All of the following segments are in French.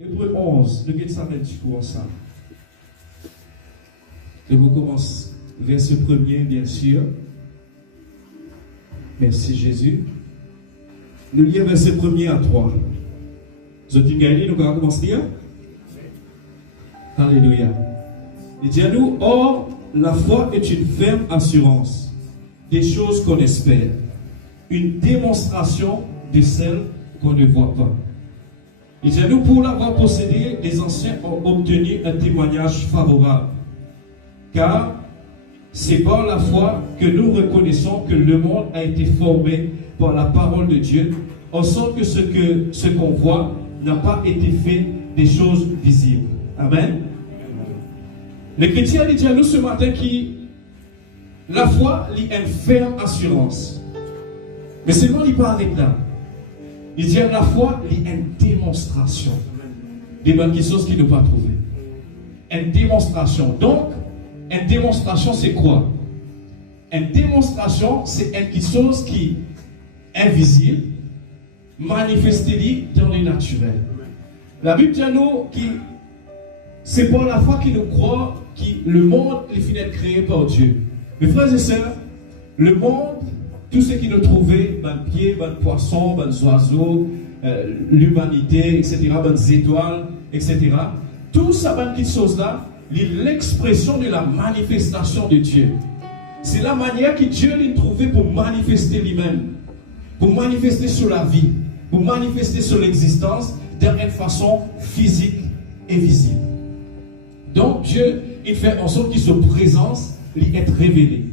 Hébreu 11, nous ça du coup ensemble. Je vous commence verset 1er, bien sûr. Merci Jésus. Nous lisons verset 1er à 3. Vous avez gagné, nous allons commencer à lire. Alléluia. Il dit à nous, or, la foi est une ferme assurance des choses qu'on espère, une démonstration de celles qu'on ne voit pas. Il dit à nous, pour l'avoir possédé, les anciens ont obtenu un témoignage favorable. Car c'est par la foi que nous reconnaissons que le monde a été formé par la parole de Dieu, en sorte que ce qu'on voit n'a pas été fait des choses visibles. Amen. Les chrétiens disent à nous ce matin que la foi est une ferme assurance. Mais seulement il pas avec là. Il dit à la foi est une démonstration des bonnes choses qu'il ne pas trouver. Une démonstration. Donc, une démonstration c'est quoi? Une démonstration c'est quelque chose qui est invisible, manifesté dans le naturel. La Bible dit à nous que c'est par la foi qu'il nous croit que le monde est fini d'être créé par Dieu. Mes frères et sœurs, le monde, tout ce qui nous trouvait, les pieds, les poissons, les oiseaux, l'humanité, etc., les étoiles, etc., tout ça, ces choses-là, c'est l'expression de la manifestation de Dieu. C'est la manière que Dieu l'a trouvé pour manifester lui-même, pour manifester sur la vie, pour manifester sur l'existence d'une façon physique et visible. Donc Dieu, il fait en sorte que sa présence lui est révélée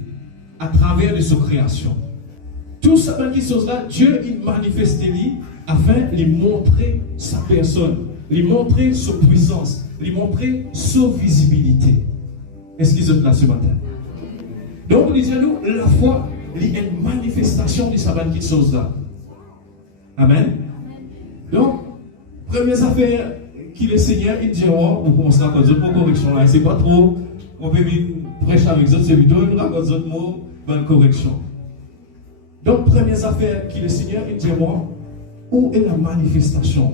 à travers de sa création. Tout ça, ces choses-là, Dieu, il manifeste lui afin de lui montrer sa personne, lui montrer sa puissance, lui montrer sa visibilité. Est-ce qu'ils sont là ce matin? Donc, disons-nous, la foi est une manifestation de ces choses-là. Amen. Donc, première affaire qui le Seigneur, il dit, oh, on commence à faire d'autres mots correction là. C'est pas trop, on peut prêcher avec d'autres, c'est plutôt une raconte d'autres mots, bonne correction. Donc, première affaire qui le Seigneur, il dit, moi, où est la manifestation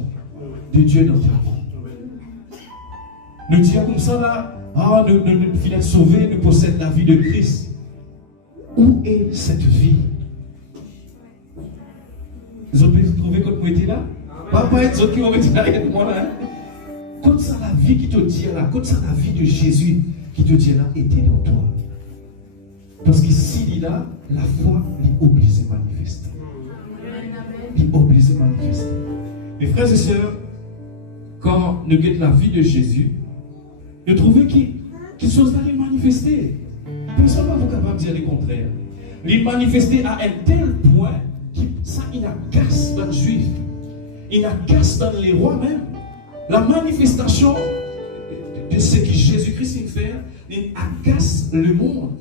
de Dieu dans ta vie? Nous disons comme ça là, ah, nous finissons sauvés, nous possédons la vie de Christ. Où est cette vie? Vous avez trouvé quand vous étiez là? Pas être ceux qui ont été là avec moi là. Quand ça la vie qui te dit là, quand ça la vie de Jésus qui te dit là était dans toi. Parce que s'il est là, la foi est obligée de manifester. Il est obligé de manifester. Mes frères et sœurs, quand nous guettons la vie de Jésus, nous trouvons qu'il chose là est manifestée. Personne ne va capable de dire le contraire. Il est manifesté à un tel point que ça, il agace dans les Juifs. Il agace dans les rois même. La manifestation de ce que Jésus-Christ fait, il agace le monde.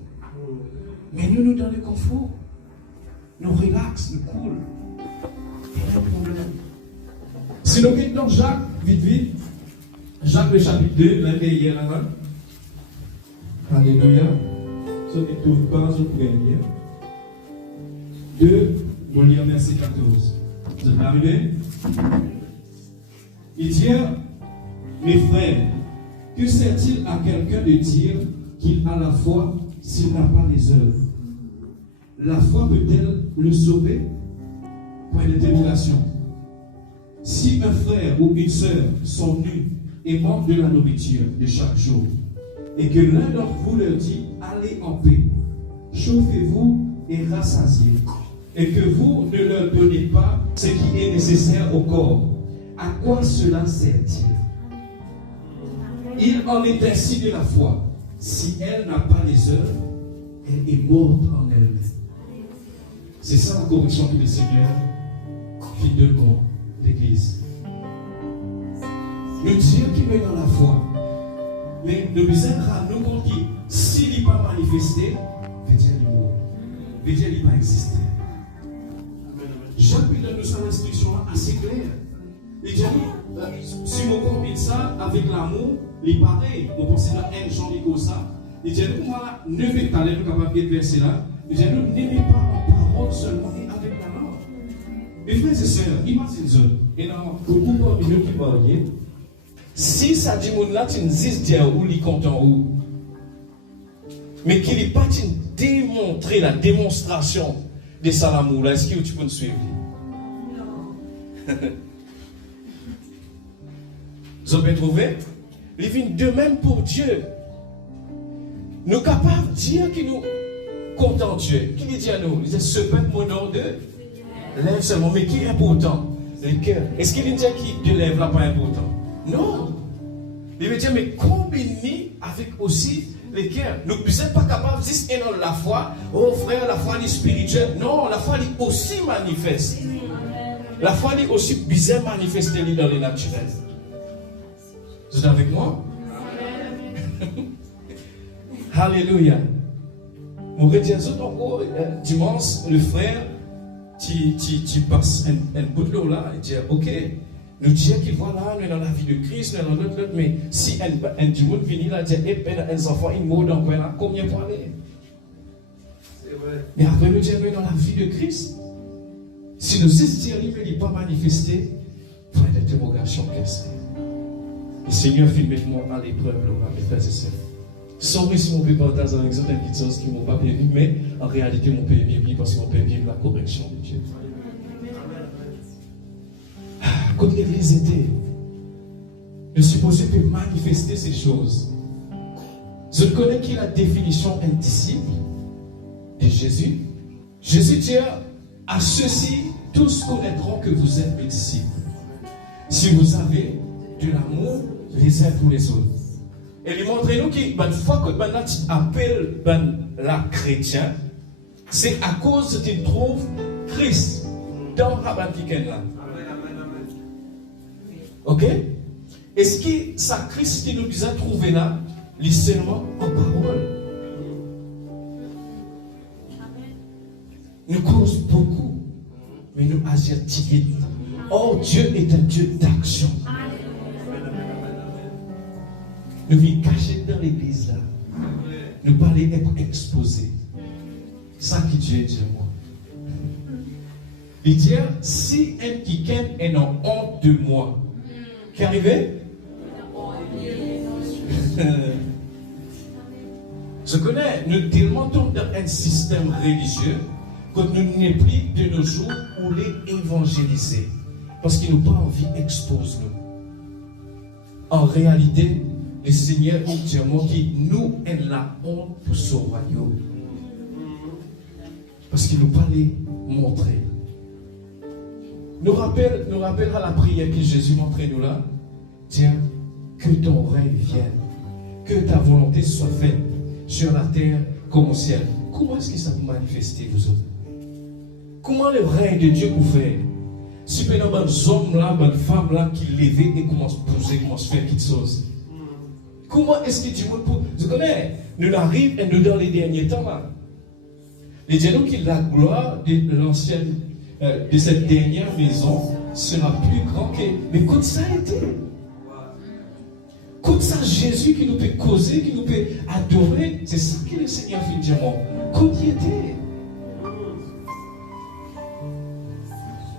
Mais nous dans le confort. Nous relax, nous cool. Il y a un problème. Si nous mettons dans Jacques, vite, Jacques le chapitre 2, l'un des hier là-bas. Alléluia. Ce n'est tout pas, je pourrais lire. 2, on lit verset 14. Vous êtes arrivés? Il dit, mes frères, que sert-il à quelqu'un de dire qu'il a la foi s'il n'a pas les œuvres? La foi peut-elle le sauver? Point d'interrogation. Si un frère ou une sœur sont nus et manquent de la nourriture de chaque jour, et que l'un d'entre vous leur dit, allez en paix, chauffez-vous et rassasiez, et que vous ne leur donnez pas ce qui est nécessaire au corps, à quoi cela sert-il? Il en est ainsi de la foi. Si elle n'a pas les œuvres, elle est morte en elle-même. C'est ça la correction que le Seigneur fit de nous, l'Église. Le Dieu qui met dans la foi, mais le besoin de nous compte que s'il n'est pas manifesté, le Dieu est mort. Le Dieu n'est pas existé. Jacques donne nous instruction assez claire. Il dit, si on combine ça avec l'amour, il est pareil. On pense à un Jean comme ça. Il dit, moi, ne vais pas aller, nous capables de verser là. Il dit, nous n'aimez pas en parole seulement et avec la langue. Mes frères et sœurs, imaginez-vous, et dans beaucoup parmi nous qui parlent, Si ça dit mon là, tu ne dis dire où il compte en où. Mais qu'il n'est pas démontrer la démonstration de ça l'amour là, est-ce que tu peux nous suivre? Non. Vous avez trouvé? Il vient de même pour Dieu. Nous sommes capables de dire qu'il nous content Dieu. Qui dit à nous? Il dit ce peuple mon nom de lève seulement, mais qui est important? Le cœur. Est-ce qu'il dit qui de lève là pas important? Non. Il veut dire mais combiné avec aussi les cœurs. Nous ne sommes pas capables de dire non la foi. Oh frère, la foi est spirituelle. Non, la foi est aussi manifeste. La foi est aussi bizarre manifestée dans les naturels. Vous êtes avec moi? Alléluia. Mon chrétien, dimanche, le frère, tu passes un bout de l'eau là et tu dis, ok, nous disons qu'il voilà, nous sommes dans la vie de Christ, nous sommes dans l'autre, mais si un dimanche vient là, il dit, un enfant, il meurt dans quoi là, combien pour aller? C'est vrai. Mais après, nous disons, nous sommes dans la vie de Christ. Si nous estimons qu'il n'est pas manifesté, il faut une interrogation qu'est-ce que le Seigneur fait mettre-moi à l'épreuve, mes frères et sœurs. Sans si mon père partage avec vous une petite chose qui ne m'ont pas permis, mais en réalité, mon père est bien parce que mon père vit la correction de Dieu. Quand l'Église était, le supposé peut manifester ces choses. Je connais qui est la définition un disciple de Jésus. Jésus dit à ceux-ci, tous connaîtront que vous êtes mes disciples. Si vous avez de l'amour les uns pour les autres. Et lui montrez-nous que une fois que tu appelles la chrétien, c'est à cause que tu trouves Christ dans la week-end là. Ok? Est-ce que ça Christ qui nous a trouvé là, il seulement en parole? Nous causons beaucoup, mais nous agissons timide. Or, Dieu est un Dieu d'action. Nous vivons cachés dans l'église là. Nous parlons être exposés. Ça qui Dieu dit moi. Il dit, si un quelqu'un est en honte de moi, qui arrive? Je connais, nous tellement tombons dans un système religieux que nous n'est plus de nos jours où les évangéliser. Parce qu'ils n'ont pas envie d'exposer nous. En réalité, le Seigneur nous dit que nous avons la honte pour son royaume. Parce qu'il nous pas les montrer. Nous rappelle à la prière que Jésus montrait nous là. Tiens, que ton règne vienne. Que ta volonté soit faite sur la terre comme au ciel. Comment est-ce que ça peut manifester vous autres? Comment le règne de Dieu vous fait? Si vous avez des hommes là, des femmes là qui lèvent et commencent à pousser, commencent à faire quelque chose. Comment est-ce que Dieu peut... Vous connaissez, nous arrivons et nous dans les derniers temps là. Les disons que la gloire de l'ancienne, de cette dernière maison sera plus grand que... Mais quand ça a été? Quand ça Jésus qui nous peut causer, qui nous peut adorer, c'est ça que le Seigneur fait dire moi. Quand il était?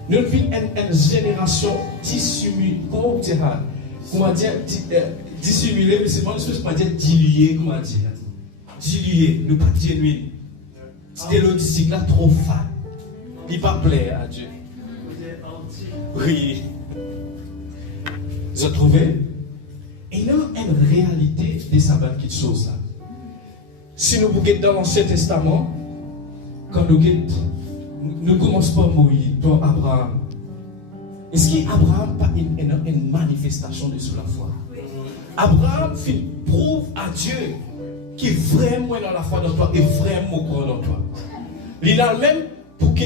Nous vivons une génération dissimulée. Comment dire? Comment dire? Dissimulée, mais c'est pas une chose qu'on va dire diluée. Comment dire? Diluée, ne pas genuine. C'était le disciple là trop fat. Il ne pas plaire à Dieu. Oui. Vous avez trouvé? Et il y a une réalité des sabbats qui chose là. Si nous regardons dans l'Ancien Testament, quand nous commençons par Moïse, par Abraham, est-ce qu'Abraham n'a pas une manifestation de la foi? Abraham prouve à Dieu qu'il est vraiment dans la foi dans toi et vraiment grand dans toi. Il a même pour que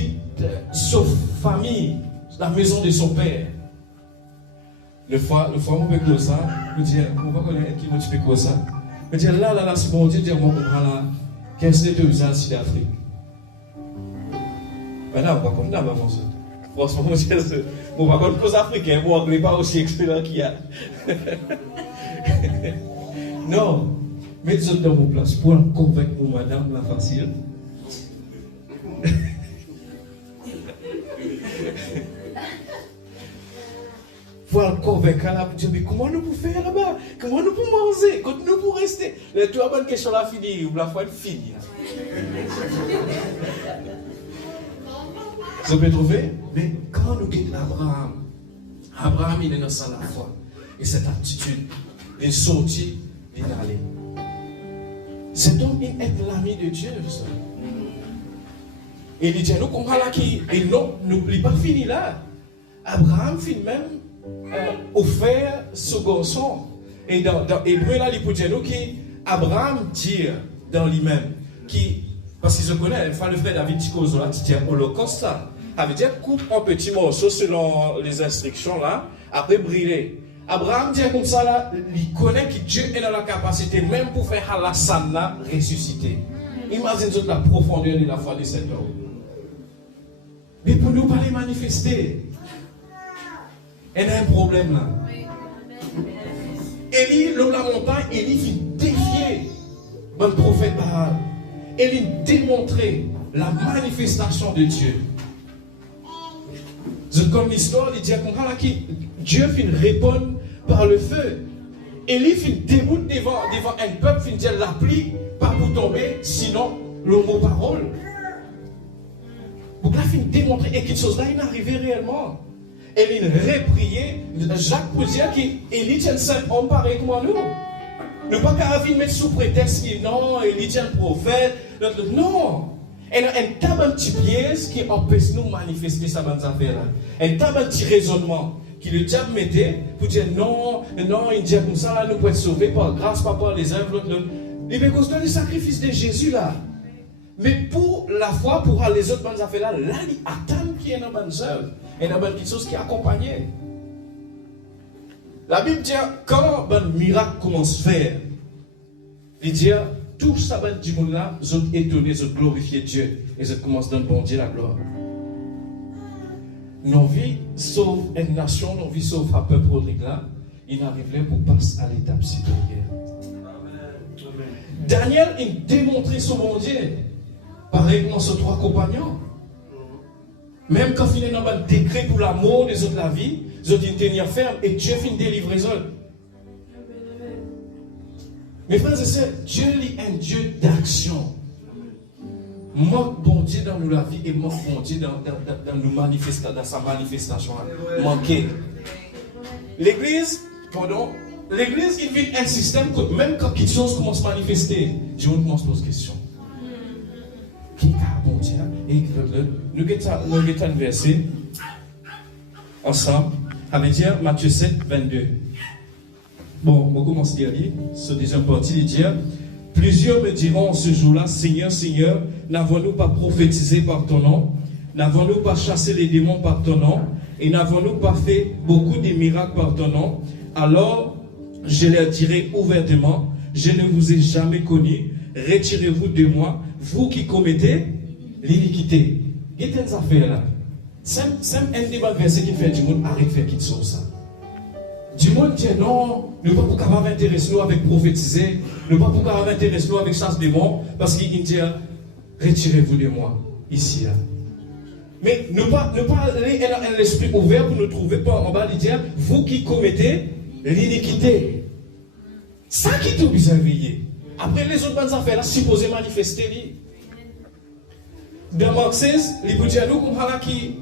sa famille, la maison de son père. Le fois, on peut dire ça, on dit, on va connaître qui motive comme ça. On dit, là, c'est bon, Dieu dit, on va là, qu'est-ce que tu as en Sud-Afrique? Ben là, on va comme là, franchement, on va comme cause africaine, on n'est pas aussi excellent qu'il y a. Non, mettez-vous dans vos places pour convaincre vous, madame, la facile. Voilà dans le convaincre là, Dieu, mais comment nous pouvons faire là-bas? Comment nous pouvons manger? Comment nous pouvons rester? La toute bonne question là finie, ou la fois finie. Vous pouvez trouver? Mais quand nous quittons Abraham, il est dans sa la foi. Et cette attitude, il est sorti, il est allé. Cet homme, il est l'ami de Dieu. Ça. Et il dit, nous, comme là, et non, n'oublie pas, fini là. Abraham finit même offert ce garçon. Et dans Hébreu, là, il peut dire nous qu'Abraham dit dans lui-même, parce qu'il se connaît, le frère David Ticozo, là, qui dit Holocauste, là. Ça veut dire coupe un petit morceau selon les instructions là, après brûler. Abraham dit comme ça là, il connaît que Dieu est dans la capacité même pour faire Hassan là ressusciter. Imaginez la profondeur de la foi de cet homme. Mais pour nous pas les manifester, il y a un problème là. Élie, l'homme de la montagne, Élie fit défier le prophète Baal. Élie démontrait la manifestation de Dieu. Comme l'histoire, il dit que Dieu finit répondre par le feu. Élie finit déboute devant un peuple, finit dire la pluie, pas pour tomber, sinon le mot parole. Donc là, il finit démontrer, et quelque chose là, il n'arrivait réellement. Élie repriait, Jacques peut dire qu'Élie tient un homme pareil comme nous. Ne pas qu'à mettre sous prétexte que non, Élie tient un prophète, non. Elle a un petit piège qui empêche nous de manifester sa bonne affaire. Elle a un petit raisonnement qui le diable mettait pour dire non, il dit comme ça, là, nous pouvons être sauvés par grâce, pas par les œuvres. Et bien, cause le sacrifice de Jésus là. Mais pour la foi, pour les autres bonnes affaires là, il attend qu'il y ait une bonne œuvre. Et une bonne chose qui accompagne. La Bible dit quand un miracle commence à faire, il dit tout ça du monde là, ils ont étonné, ils ont glorifié Dieu et ils commencent à donner bon Dieu la gloire. Nos vies sauvent une nation, nos vies sauvent un peuple là, il arrive pour passer à l'étape supérieure. Daniel, il démontrait son bon Dieu. Pareil comme ses trois compagnons. Même quand il y a un décret pour la mort des autres de la vie, ils ont tenir ferme et Dieu finit de délivrer eux. Mes frères et sœurs, Dieu est un Dieu d'action. Manque bon Dieu dans nous la vie et manque bon Dieu dans sa manifestation. Manquer. L'église, il vit un système que même quand quelque chose commence à manifester, Dieu commence à poser question. Qui est bon Dieu? Et nous avons un verset ensemble. Ça veut dire Matthieu 7, 22. Bon, on commence à lire. Ce deuxième partie, il dit plusieurs me diront ce jour-là, Seigneur, Seigneur, n'avons-nous pas prophétisé par ton nom? N'avons-nous pas chassé les démons par ton nom? Et n'avons-nous pas fait beaucoup de miracles par ton nom? Alors, je leur dirai ouvertement, je ne vous ai jamais connu. Retirez-vous de moi, vous qui commettez l'iniquité. Qu'est-ce que ça fait là? C'est un débat verset qui fait du monde arrête de faire quelque chose ça. Du monde dit non, nous ne pouvons pas intéresser nous avec prophétiser, nous ne pouvons pas intéresser nous avec chasse démons, parce qu'il dit retirez-vous de moi, ici là. Mais ne pas aller dans l'esprit ouvert pour nous trouver pas en bas, il dit vous qui commettez l'iniquité. Ça qui est obligé de veiller. Après les autres bonnes affaires, là, supposé manifester. Dans Marc 16, il peut dire nous comme qui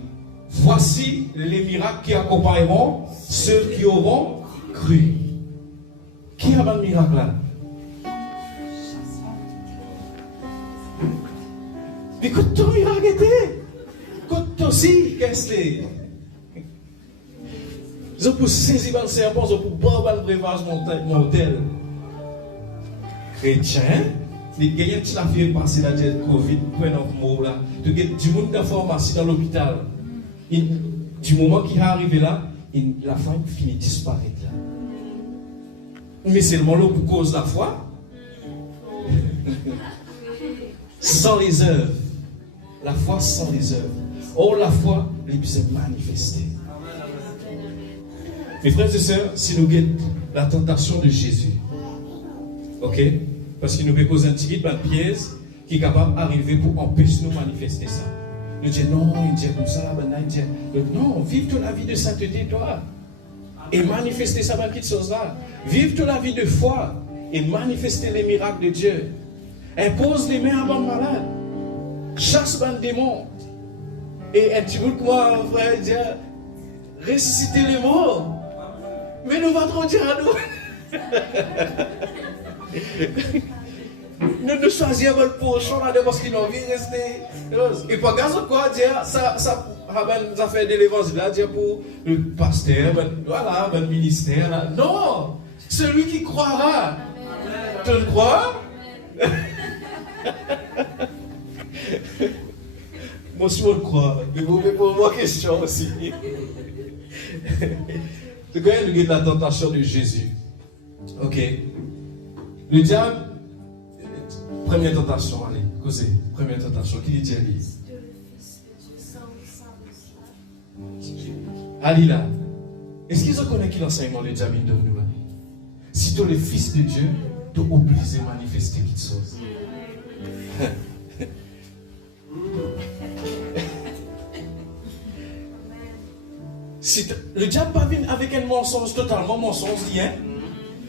voici les miracles qui accompagneront ceux qui auront cru. Qui a un miracle là? Mais quand ton miracle était, quand ton aussi, qu'est-ce que c'est? Ils ont pour saisir le serpent, ils ont pour boire le breuvage mortel. Chrétien, il y a un petit affaire passé dans le Covid, point de mot là. Il y a du monde de pharmacie dans l'hôpital. Du moment qu'il est arrivé là, la femme finit de disparaître là. Mais seulement là pour cause de la foi. Sans les œuvres. La foi sans les œuvres. Or la foi, elle peut se manifester. Mes frères et sœurs, si nous guettons la tentation de Jésus, ok? Parce qu'il nous peut causer un petit guide, une pièce qui est capable d'arriver pour empêcher nous de manifester ça. Nous disons non, il dit comme ça, il dit non, vive toute la vie de sainteté, toi. et manifester ça dans quelque chose là. Vivre toute la vie de foi et manifester les miracles de Dieu. Impose les mains à bon malade. Chasse un démon. Et un petit bout de moi, frère, dire ressusciter les morts. Mais nous va trop dire à nous. Nous nous choisissons le pochon là parce qu'ils ont envie de rester. Et pas gaz quoi dire ça nous a fait de l'évangile là dire pour le pasteur, voilà, le ministère là. Non, celui qui croira. Tu le crois? Moi aussi je le crois. Mais vous me posez moi question aussi. Tu connais la tentation de Jésus. Ok. Le diable. Première tentation, allez, causez. Première tentation, qui dit allez? Allez là. Est-ce qu'ils connaissent qui l'enseignement le diable de nous là? Si tu es le fils de Dieu, tu es obligé de manifester quelque chose. Si le diable pas vient avec un mensonge totalement mensonge, rien.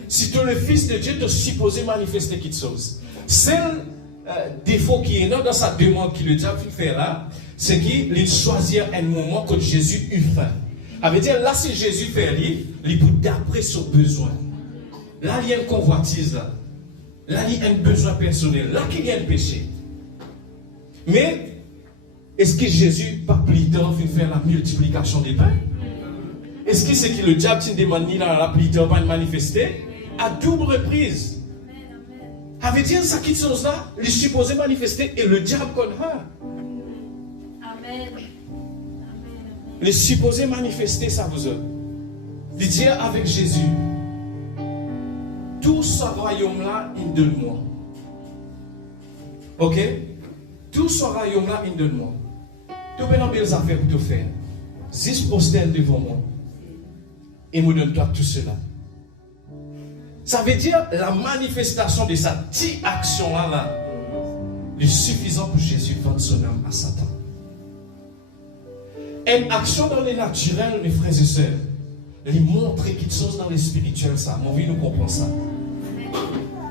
Si tu es le fils de Dieu, tu es supposé manifester quelque chose. Seul défaut qui est là dans sa demande que le diable fait là, c'est qu'il choisit un moment que Jésus eut faim. Ça veut dire là, si Jésus fait il peut d'après son besoin. Là, il y a une convoitise là. Là, il y a un besoin personnel. Là, qu'il y a un péché. Mais, est-ce que Jésus, pas plus tard, fait faire la multiplication des pains? Est-ce que c'est que le diable qui demande la plus tard va manifester? À double reprise. Ça veut dire, ça quitte chose là, il est supposé manifester et le diable connaît. Amen. Il est supposé manifester ça vous autres. Il dit avec Jésus, tout ce royaume-là, il donne-moi. Ok? Tout ce royaume-là, il donne-moi. Tu peux dans belles affaires pour te faire. 6 prostènes devant moi. Et me donne-toi tout cela. Ça veut dire la manifestation de sa petite action-là, est suffisant pour Jésus vendre son âme à Satan. Une action dans les naturels, mes frères et sœurs, lui montrer quelque chose dans les spirituels, ça. Mon vie nous comprend ça.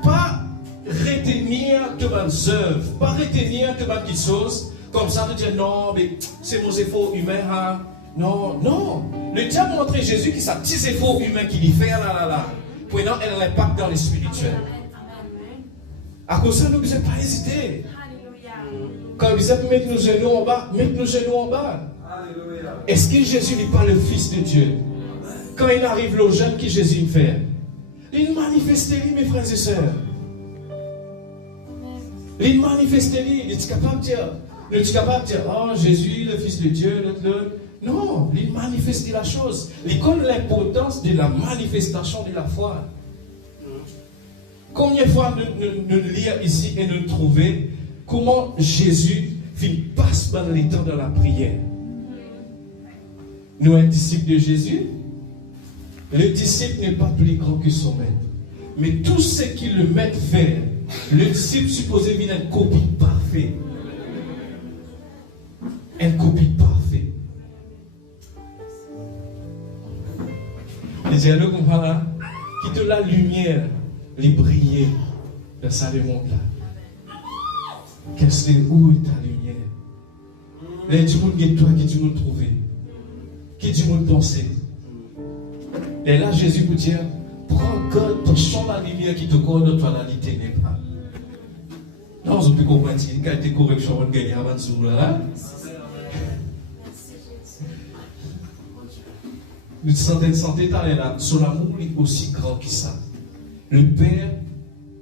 Pas retenir de mes œuvres, pas retenir de quelque chose, comme ça, de dire non, mais c'est nos efforts humains. Hein. Non, non. Le diable montre Jésus qui sa petits efforts humains qu'il y fait là. Prenant l'impact dans les spirituels. À cause de ça, nous ne devons pas hésiter. Quand vous êtes mettre nos genoux en bas, mettez nos genoux en bas. Est-ce que Jésus n'est pas le Fils de Dieu? Quand il arrive aux jeunes, qui Jésus fait? Il manifeste lui, mes frères et sœurs. Il manifeste lui. Il est capable de dire, oh Jésus, le Fils de Dieu, l'autre. Non, il manifeste la chose. Il connaît l'importance de la manifestation de la foi. Combien de fois nous lire ici et nous trouver comment Jésus passe par les temps de la prière. Nous sommes disciples de Jésus. Le disciple n'est pas plus grand que son maître. Mais tout ce qui le maître fait, le disciple supposé vient une copie parfaite. Une copie parfaite. Les dialogues qu'on parle là, qui te la lumière, les briller dans ça le monde là. Qu'est-ce que où est ta lumière? Les du monde qui toi, qui du monde trouvé, qui du monde pensé. Et là Jésus vous dit, prends God, ton champ la lumière qui te colle, toi la lumière n'est pas. Non, vous pouvez comprendre, quand tu correction, on gagne avant de s'ouvrir là. Nous sommes santé là, son amour est aussi grand que ça. Le Père,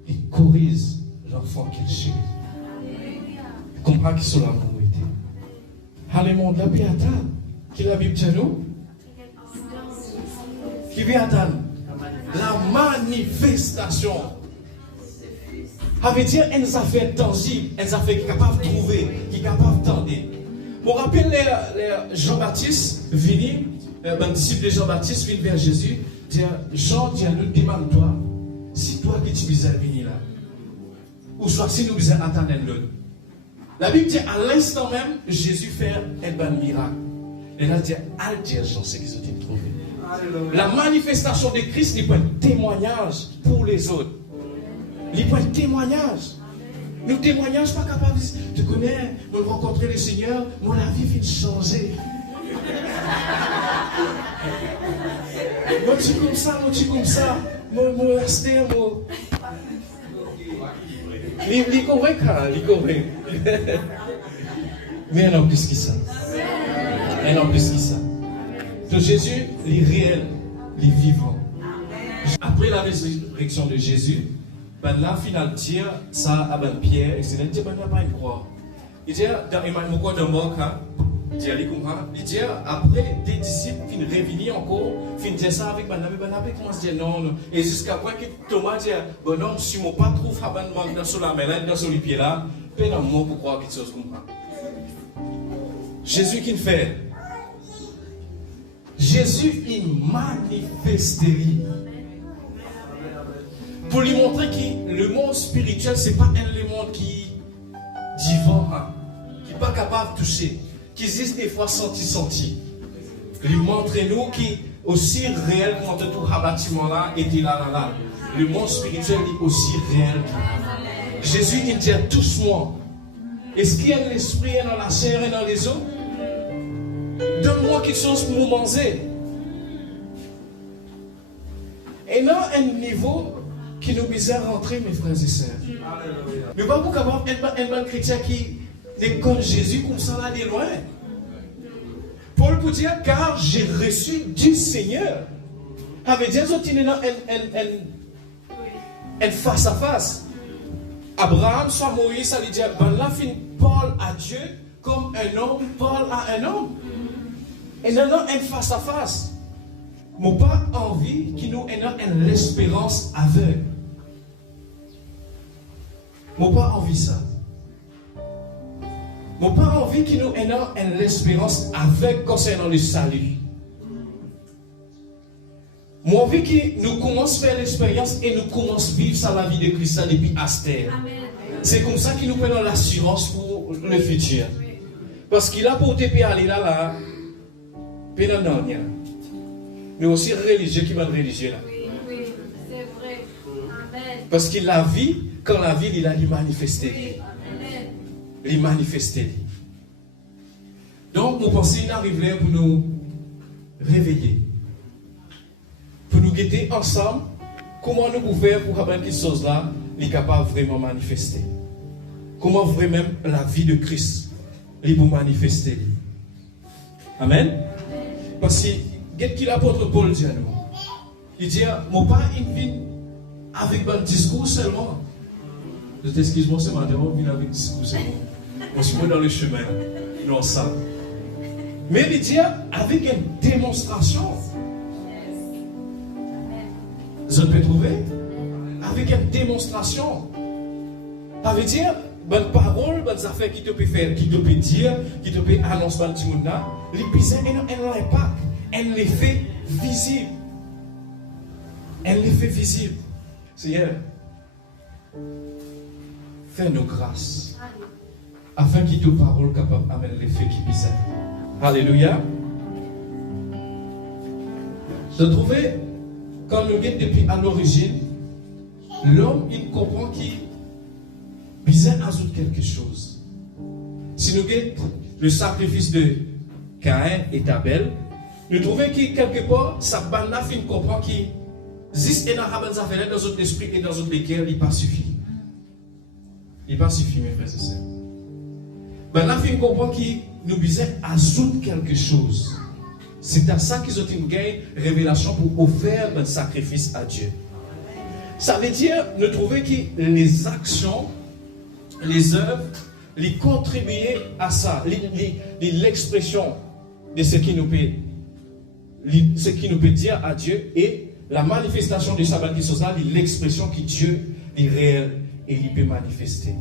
il corrige l'enfant qu'il chérit. Comprends que son amour était. Alléluia, la paix attend. Qui la Bible dit nous? Qui vient attendre? La manifestation. Ça veut dire une affaire tangible, une affaire qui est capable de trouver, qui est capable d'entendre. Je me rappelle les Jean-Baptiste venu. Un disciple de Jean-Baptiste vient vers Jésus, dit Jean, nous demande-toi, si toi qui tu veux venir là, ou soit si nous devons attendre l'autre. La Bible dit à l'instant même, Jésus fait un bon miracle. Et là, dit, al dire Jean, c'est qu'ils ont trouvé. La manifestation de Christ n'est pas un témoignage pour les autres. Il n'est pas un témoignage. Nos témoignages pas capables de dire, tu connais, on rencontrer le Seigneur, mon vie vient de changer. Moi tu comme ça, moi rester, moi. Il correct, il correct. Mais non plus que ça. Et non plus que ça. Donc Jésus, il est réel, il est vivant. Après la résurrection de Jésus, ben là, final tire ça à ben Pierre, et c'est dit ben là pas une croix. Il dit dans Emmanuel dans Marc, il dit après des disciples qui reviennent encore, fin dire ça avec ben là commence à dire non. Et jusqu'à quoi que Thomas dit bon non, si moi pas trouve à ben Marc dans sur la main, dans sur les pieds là, peine un mot pour croire quelque chose comme ça. Jésus qui fait. Jésus il manifesterait. Pour lui montrer que le monde spirituel, ce n'est pas un monde qui est vivant, qui n'est pas capable de toucher, qui existe des fois senti. Il montre-nous qui est aussi réel quand tout le bâtiment là était là. Le monde spirituel est aussi réel. Jésus, il dit tous moi. Est-ce qu'il y a de l'esprit dans la chair et dans les os? Donne-moi quelque chose pour me manger. Et dans un niveau qui nous bizarre rentrer, mes frères et sœurs. Nous ne pouvons pas avoir un bon chrétien qui est comme Jésus, comme ça là de loin. Paul peut dire, car j'ai reçu du Seigneur. Ça veut dire qu'il y a un face à face. Abraham, soit Moïse, ça veut dire, ben là, Paul à Dieu, comme un homme, Paul à un homme. Et nous avons un face à face. Mais pas envie qui nous ait l'espérance aveugle. Mais pas envie ça. Mais pas envie qui nous ait l'espérance aveugle concernant le salut. Moi envie que nous commençons à faire l'expérience et nous commençons à vivre ça la vie de Christ depuis Astère. C'est comme ça qu'il nous prenons l'assurance pour le futur. Parce qu'il a pour te aller là, pénal. Mais aussi religieux qui va être religieux là. Oui, c'est vrai. Amen. Parce que la vie, quand la vie, il a manifesté. Il manifesté. Donc, nous pensons qu'il arrive là pour nous réveiller. Pour nous guetter ensemble, comment nous pouvons faire pour que cette chose-là est capable de vraiment manifester. Comment vraiment la vie de Christ est pour manifester. Amen. Parce que qu'est-ce que l'apôtre Paul dit à nous? Il dit, mon père, il vient avec un discours seulement. Je t'excuse-moi, c'est matin, on vient avec un discours seulement. On se met dans le chemin. Non, ça. Mais il dit, avec une démonstration. Vous pouvez trouver? Avec une démonstration. Ça veut dire, bonne parole, bonnes affaires qui te peut faire, qui te peut dire, qui te peut annoncer dans le monde là, les bisons, elles ont un impact. Elle les fait visibles. Elle les fait visibles. Seigneur, fais-nous grâce. Afin que tes paroles capables d'amener l'effet qui bizarre. Alléluia. Je trouvais, quand nous sommes depuis à l'origine, l'homme, il comprend qu'il bizarre ajoute quelque chose. Si nous avons le sacrifice de Caïn et Abel, nous trouvons que quelque part, sa bande fin comprend qu'il existe énormément d'affaires dans notre esprit et dans notre cœur, il n'est pas suffit. Il n'est pas suffit, mes frères et sœurs. Bande fin comprend qu'il nous besoin ajouter quelque chose. C'est à ça qu'ils ont une révélation pour offrir un sacrifice à Dieu. Ça veut dire, nous trouvons que les actions, les œuvres, les contribuer à ça, l'expression de ce qui nous peut dire à Dieu et la manifestation de sa belle chose là, l'expression que Dieu est réel et il peut manifester.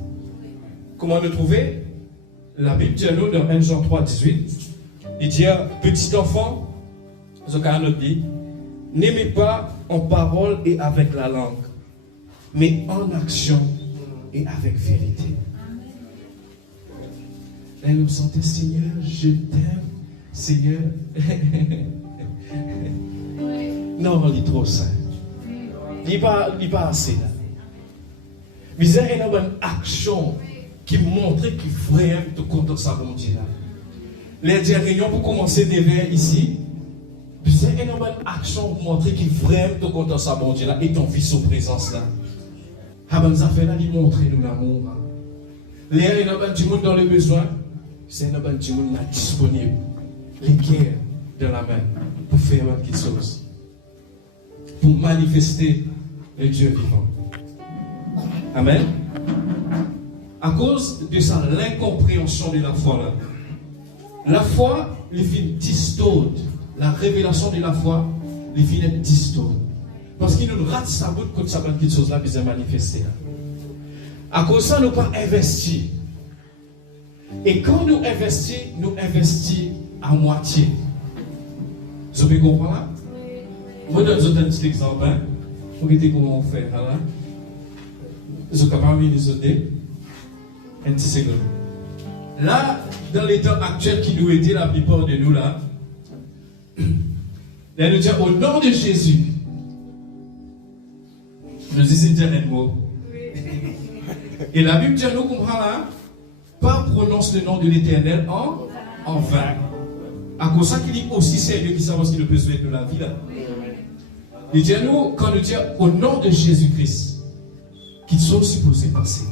Comment nous trouver? La Bible dit nous dans 1 Jean 3, 18, il dit petit enfant, dit, n'aimez pas en parole et avec la langue, mais en action et avec vérité. Et nous sentons, Seigneur, je t'aime, Seigneur. Non, il est trop simple. Il n'est pas assez là. Mais il y a une bonne action qui montre qu'il vraiment te compte ça bon Dieu là. Les dernières réunions pour commencer derrière ici. Il y a une bonne action pour montrer qu'il vraiment te compte ça bon Dieu là et ton vie sous présence là. Ah ben ça fait là, il montre nous l'amour. Les gens du monde dans le besoin, c'est un du monde là disponible. Les guerres dans la main pour faire quelque chose. Pour manifester le Dieu vivant. Amen. À cause de ça, l'incompréhension de la foi là. La foi, les filles distordent. La révélation de la foi, les filles distordent. Parce qu'il nous rate sa bouche quand ça va quelque chose là, puis se manifester là. À cause de ça, nous pas investir. Et quand nous investissons à moitié. Vous pouvez comprendre là? Moi, je donne un petit exemple. Hein? Vous voyez comment on fait là? Vous êtes capable de nous aider? Un petit seconde. Là, dans les temps actuels qui nous aident, la plupart de nous là, là nous disons au nom de Jésus. Nous disons un mot. Et la Bible dit, nous comprend là, pas prononce le nom de l'Éternel en vain. À cause ça qu'il dit aussi sérieux qui savent ce qu'il peut souhaiter de la vie là. Il dit à nous, quand nous disons au nom de Jésus-Christ, qu'ils sont supposés passer.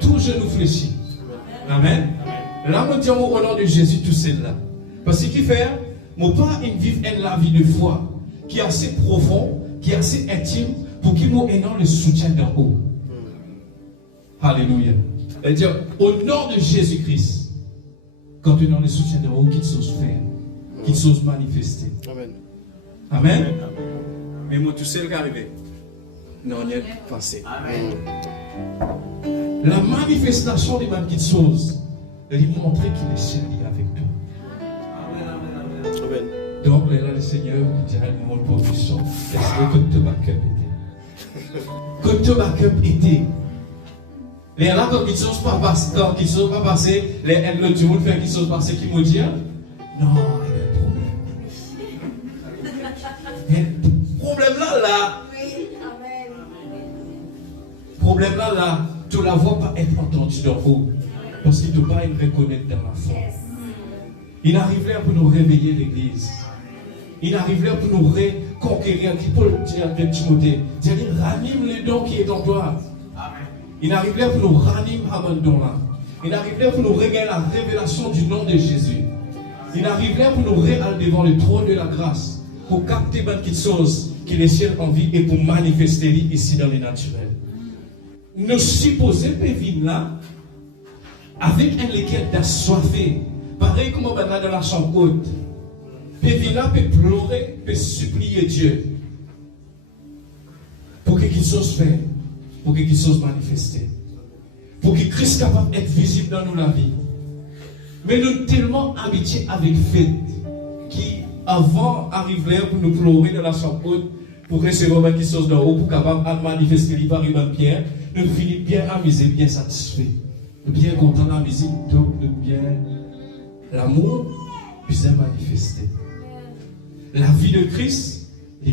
Tout genou fléchit. Amen. Là, nous disons au nom de Jésus, tout cela. Parce que ce qui fait, mon pas une vivre la vie de foi qui est assez profond, qui est assez intime, pour qu'il m'ait le soutien d'en haut. Alléluia. C'est-à-dire, au nom de Jésus-Christ, quand tu es dans le soutien d'en haut, qu'il s'ose faire, qu'il s'ose manifester. Amen. Amen. Mais moi, tout seul qui arrive. Non, on est passé. Amen. La manifestation des bonnes petites choses, lui montrer qu'il est chéri avec toi. Amen. Donc, là, le Seigneur nous dirait le mot de provision. Est-ce que te backup était? Que te backup était? Les là, quand ils ne sont pas passés, le du monde fait qu'ils sont passés, qui me dit, non, il y a un problème. Problème là. Problème là, tu ne la vois pas être entendue d'en haut. Parce qu'il ne peut pas être reconnaître dans la foi. Il arrive là pour nous réveiller l'église. Il arrive là pour nous reconquérir. Qui peut dire à Timothée, ranime le don qui est en toi. Il arrive là pour nous ranimer avant don là. Il arrive là pour nous régaler la révélation du nom de Jésus. Il arrive là pour nous réaller devant le trône de la grâce. Pour capter quelque chose qui les ciels en vie et pour manifester ici dans les naturels. Nous supposons vivre là avec un légué d'assoiffé. Pareil comme on va dans la chambre haute. Vivre là peut pleurer, peut supplier Dieu. Pour que quelque chose fait. Pour que quelque chose manifester. Pour que Christ soit capable d'être visible dans nous la vie. Mais nous sommes tellement habitués avec fête qui avant arriver pour nous pleurer dans la chambre haute pour recevoir quelque chose d'en haut pour capable de manifester les paris de Pierre, nous finissons bien amusés, bien satisfaits. Bien contents de la musique, donc nous bien l'amour puisse manifester. La vie de Christ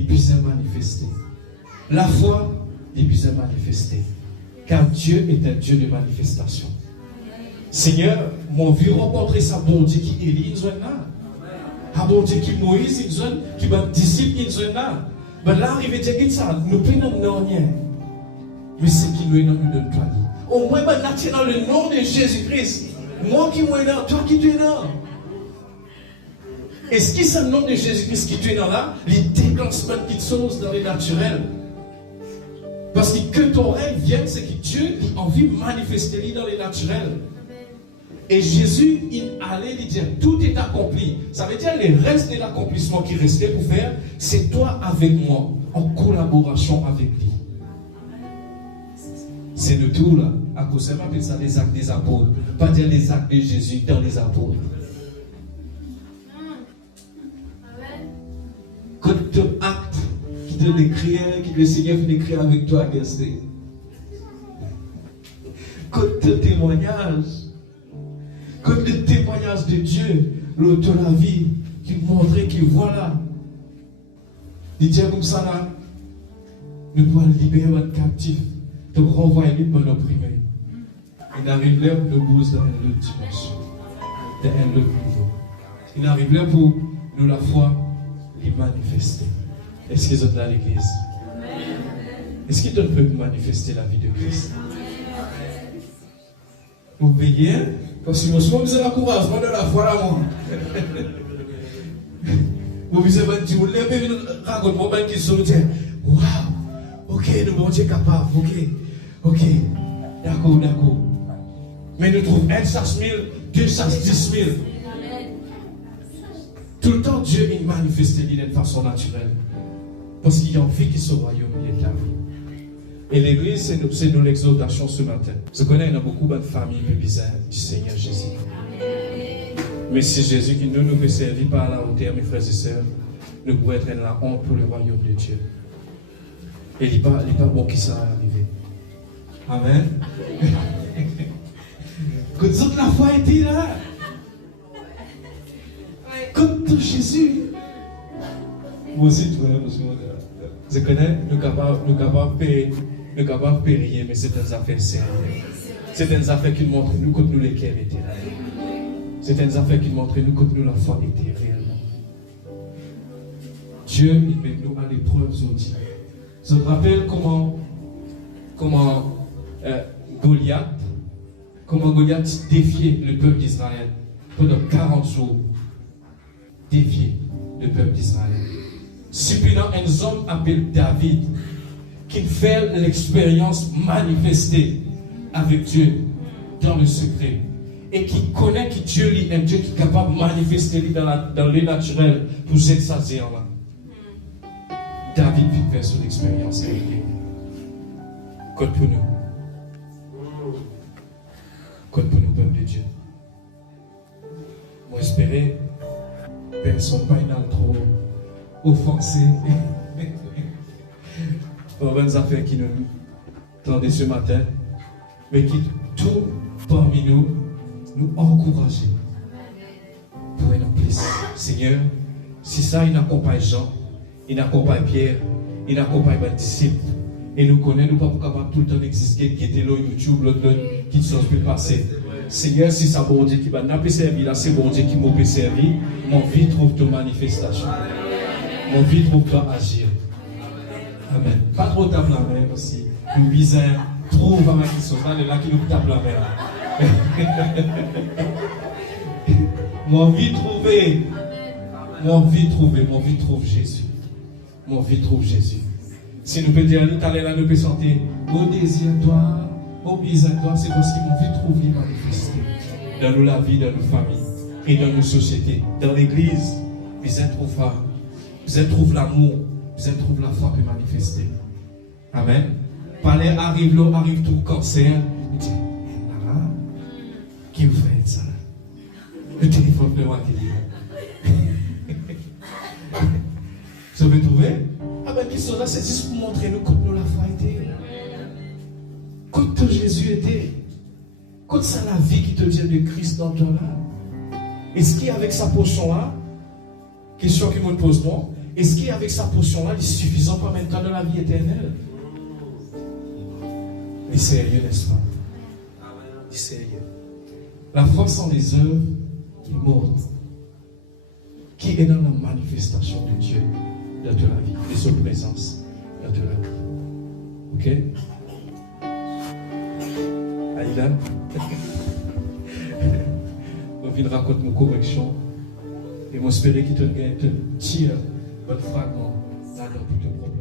puisse manifester. La foi puisse manifester. Car Dieu est un Dieu de manifestation. Seigneur, mon vieux rencontrer sa bon Dieu qui Élie, il zone là. Un bon Dieu qui Moïse, il zone, qui va disciple, il zone là. Mais là, il veut dire que ça, nous ne pouvons rien. Mais ce qui nous est dans nous donne toi. Au moins, dans le nom de Jésus-Christ. Moi qui suis là, toi qui es là. Est-ce que c'est le nom de Jésus-Christ qui est là? Les déclenchements qui sont dans les naturels. Parce que ton rêve vienne, c'est que Dieu a envie de manifester dans les naturels. Et Jésus, il allait lui dire, tout est accompli. Ça veut dire les restes de l'accomplissement qui restait pour faire, c'est toi avec moi, en collaboration avec lui. C'est le tout là. À cause de ça, on appelle ça les actes des apôtres. Pas dire les actes de Jésus dans les apôtres. Quand tu actes qui te décrit, qui le Seigneur fait écrire avec toi, regardez. Quand tu témoignages, quand le témoignage de Dieu, l'autre la vie, qui montrait que voilà, Il dit comme ça là, nous pouvons libérer notre captif, de renvoyer pour nos opprimés. Il arrive là pour nous bouger dans une autre dimension, dans un autre niveau. Il arrive là pour nous la foi les manifester. Est-ce qu'ils ont là l'église? Est-ce qu'ils peuvent manifester la vie de Christ? Vous veillez, parce que moi, vous avez l'encouragement de la foi là, moi. Vous avez dit, vous levez, vous racontez-moi une question, vous dites, waouh, ok, nous bon Dieu capable, ok, d'accord. Mais nous trouvons 1 chasse 1000, 2 chasse 10 000. Tout le temps, Dieu il manifeste d'une façon naturelle. Parce qu'il y a envie qu'il soit au royaume, il est de la vie. Et l'église, c'est nous l'exaltation ce matin. Je connais, il y a beaucoup de familles bizarres du Seigneur Jésus. Mais c'est Jésus qui nous peut servir par la hauteur, mes frères et sœurs, nous pouvons être la honte pour le royaume de Dieu. Et il n'est pas bon qu'il ça arrive. Amen. Que toute la foi était là. Comme tout Jésus. Moi aussi, tu connais, je connais, nous capables de payer, mais c'est une affaire sérieuse. C'est une affaire qui montre nous que nous les cœurs étaient là. C'est une affaire qui montre nous que nous la foi était réellement. Dieu, il met nous à l'épreuve aujourd'hui. Je me rappelle comment Goliath défiait le peuple d'Israël pendant 40 jours. Défier le peuple d'Israël. Cependant, un homme appelé David, qui fait l'expérience manifestée avec Dieu dans le secret, et qui connaît que Dieu est un Dieu qui est capable de manifester dans le naturel pour s'exercer en là. David vit faire son expérience avec lui. Côte pour nous. Côte pour nous, peuple de Dieu. Moi, j'espérais personne pas trop offensé. Pour une affaire qui nous tendait ce matin, mais qui tout parmi nous encourager pour être en plus. Seigneur, si ça, il accompagne Jean, il accompagne Pierre, il accompagne les disciples, et nous connaissons, nous ne sommes pas capables tout le temps d'exister, qui était là, YouTube, l'autre, qui sont plus passés. Seigneur, si c'est bon Dieu qui va nous servir, là, c'est bon Dieu qui m'a servi, mon vie trouve ta manifestation. Mon vie trouve ta agir. Amen. Pas trop tape la main aussi. Une bizarre trouve à ma question. Là qui nous tape la main. Mon vie trouve Jésus. Mon vie trouve Jésus. Si nous pouvons dire, nous allons là, nous pouvons sentir, au désir toi, au bizarre toi, c'est parce que mon vie trouve les manifestés dans la vie, dans nos familles et dans nos sociétés. Dans l'église, vous trouve l'amour, vous trouve la foi que manifester. Amen. Parler arrive tout le cancer. Vous dites, qui vous fait ça? Le téléphone de moi qui dit. Vous avez trouvé? Ah ben, qui sont là, c'est juste pour montrer nous quand nous la foi était. Quand Jésus était. Quand c'est la vie qui te vient de Christ dans ton âme. Est-ce qu'avec sa potion-là, question que me pose moi, est-ce qu'avec sa potion-là, il est suffisant pour maintenant de la vie éternelle? Il est sérieux, n'est-ce pas? Il est sérieux. La foi sans les œuvres qui est morte, qui est dans la manifestation de Dieu dans ta vie, de sa présence dans ta vie. Ok? Aïda? On vient de raconter nos corrections et j'espère qu'il te tire votre fragment là dans tout le problème.